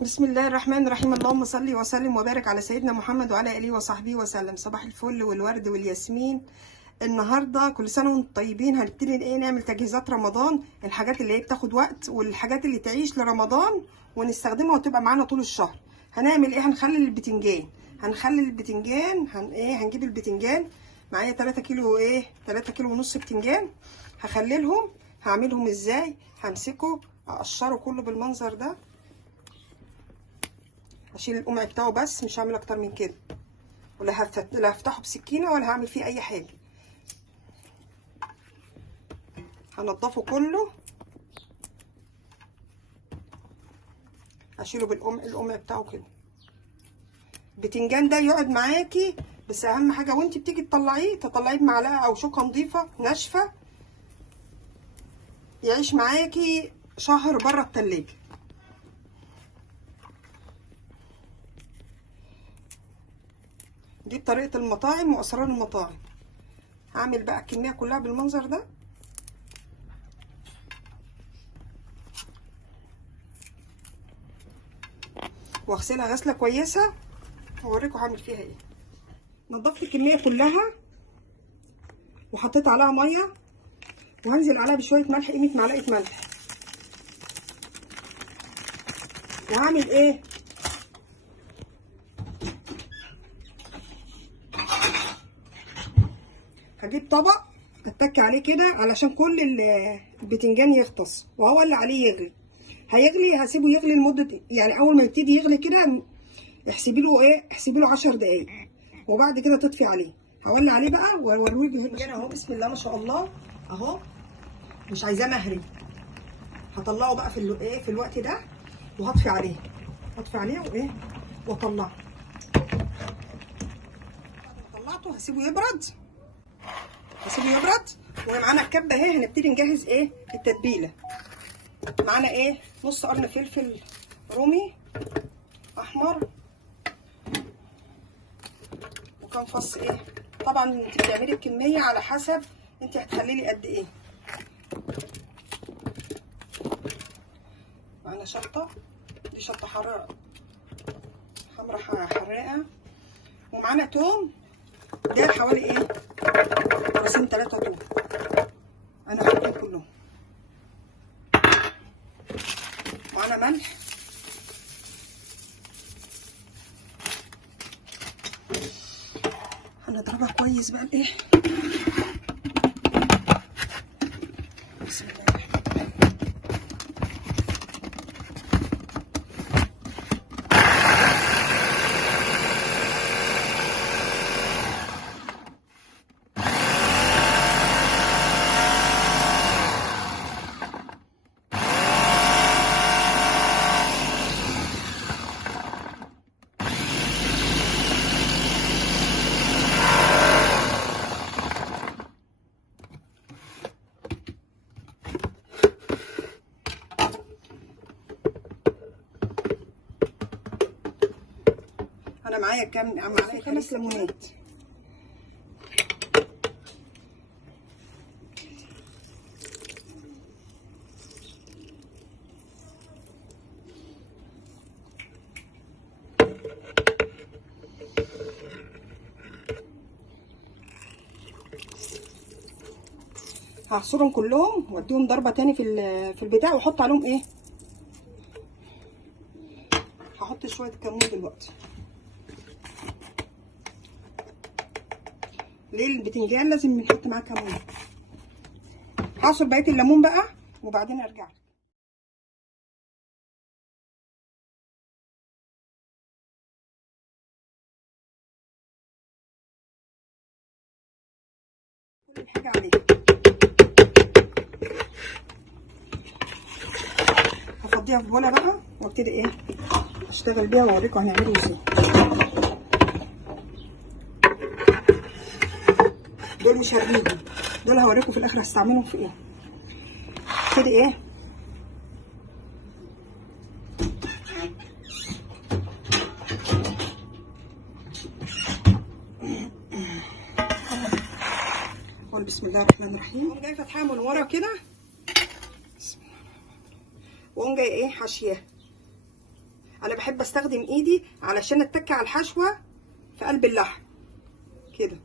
بسم الله الرحمن الرحيم. اللهم صل وسلم وبارك على سيدنا محمد وعلى اله وصحبه وسلم. صباح الفل والورد والياسمين. النهارده كل سنه وانتم طيبين. هنبتدي نعمل تجهيزات رمضان، الحاجات اللي هي بتاخد وقت والحاجات اللي تعيش لرمضان ونستخدمها وتبقى معانا طول الشهر. هنعمل ايه؟ هنخلل البتنجان. هنجيب البتنجان. معايا 3 كيلو 3 كيلو ونص بتنجان. هخللهم. هعملهم ازاي؟ همسكه اقشره كله بالمنظر ده، هشيل القمع بتاعه بس، مش هعمل اكتر من كده، ولا هفتحه بسكينه ولا هعمل فيه اي حاجه. هنضفه كله، هشيله القمع بتاعه كده. البتنجان ده يقعد معاكي، بس اهم حاجه وانت بتيجي تطلعيه بمعلقه او شوكه نظيفه ناشفه، يعيش معاكي شهر بره التلاجة. دي طريقه المطاعم واسرار المطاعم. هعمل بقى الكميه كلها بالمنظر ده، واغسلها غسله كويسه واوريكم هعمل فيها ايه. نضفت الكميه كلها وحطيت عليها ميه، وهنزل عليها بشويه ملح، قيمه معلقه ملح. وهعمل ايه؟ هجيب طبق اتك عليه كده علشان كل البتنجان يغطس، وهولع عليه يغلي. هسيبه يغلي لمده، يعني اول ما يبتدي يغلي كده احسبي له 10 دقايق، وبعد كده تطفي عليه. هولع عليه بقى واوريه البتنجان اهو. بسم الله ما شاء الله اهو، مش عايزاه مهري. هطلعه بقى في الوقت ده، وهطفي عليه واطلعه. طلعته هسيبه يبرد. ومعانا الكبه اهي. هنبتدي نجهز التتبيله. معانا نص قرن فلفل رومي احمر، وكام فص طبعا انت بتعملي الكميه على حسب انت هتخلي قد ايه. معانا شطه، دي شطه حمراء حراقه. ومعانا توم، ده حوالي راسين 3 توم، انا هحطهم كلهم. معانا ملح، هنضربها كويس بقى بسم الله الرحمن الرحيم. انا معايا معايا 5 ليمونات. هعصرهم كلهم واديهم ضربه تاني في البتاع، واحط عليهم هحط شويه كمون دلوقتي. ليه؟ البتنجان لازم نحط معاه كمون. هعصر بقيه الليمون بقى وبعدين ارجع. كل حاجه عليها. هفضيها في بوله بقى وابتدي اشتغل بيها واوريكم هنعمله ازاي. دول مش هرميهم، دول هوريكم في الاخر هستعملهم في ايه. كده بسم الله الرحمن الرحيم. واقوم جايه فاتحاها من ورا كده، بسم الله الرحمن الرحيم، واقوم جايه حاشياها. انا بحب استخدم ايدي علشان اتك على الحشوه في قلب اللحم كده.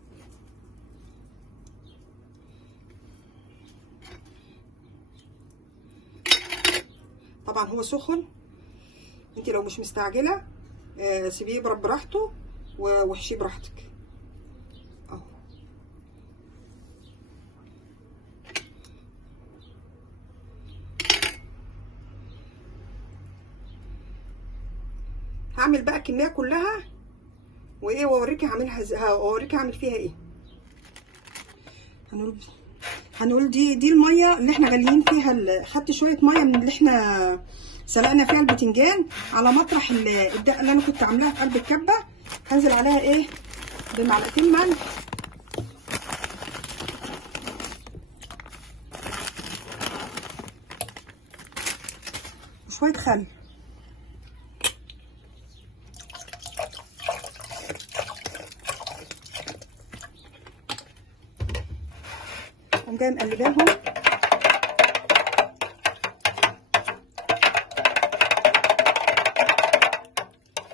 طبعا هو سخن، انت لو مش مستعجله سيبيه يبرد براحته واحشيه براحتك اهو. هعمل بقى الكميه كلها وايه، واوريكي هعملها هوريكي هعمل فيها ايه. هنقول دي الميه اللي احنا غاليين فيها. خدت شويه ميه من اللي احنا سلقنا فيها البتنجان على مطرح الدقه اللي انا كنت عاملاها في قلب الكبه. هنزل عليها ايه بمعلقتين ملح وشويه خل. قوم جايه مقلباهم.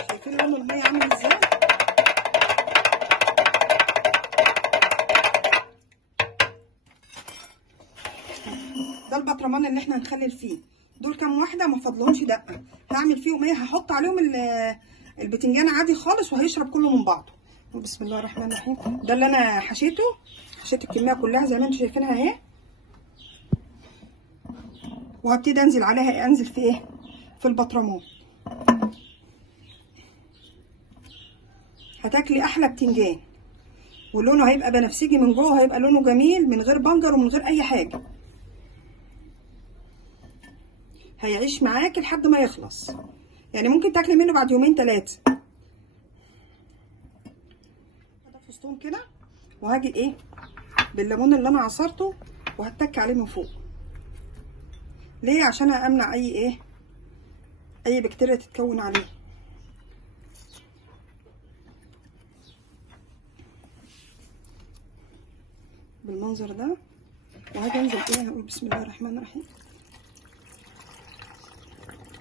شايفين لون الميه عامل ازاي؟ ده البطرمان اللي احنا هنخلل فيه. دول كام واحده ما فضلهمش دقه، هعمل فيهم ايه، هحط عليهم البتنجان عادي خالص وهيشرب كله من بعضه. بسم الله الرحمن الرحيم. ده اللي انا حشيت الكميه كلها زي ما انتم شايفينها اهي. وهبتدي انزل عليها انزل في ايه، في البطرمان. هتاكلي احلى بتنجان ولونه هيبقى بنفسجي من جوه، هيبقى لونه جميل من غير بنجر ومن غير اي حاجه. هيعيش معاكي لحد ما يخلص، يعني ممكن تاكلي منه بعد يومين 3. في وسطهم كده. وهاجي ايه بالليمون اللي انا عصرته وهتك عليه من فوق. ليه؟ عشان امنع اي بكتيريا تتكون عليه. بالمنظر ده. وهاجي انزل هقول بسم الله الرحمن الرحيم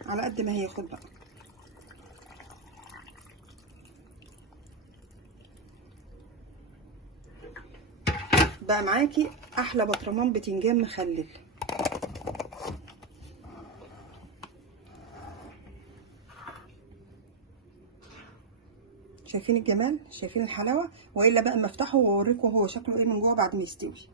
على قد ما هياخد بقى معاكي احلى بطرمان بتنجان مخلل. شايفين الجمال، شايفين الحلاوه. والا بقى اما افتحه واوريكم هو شكله ايه من جوه بعد ما يستوي.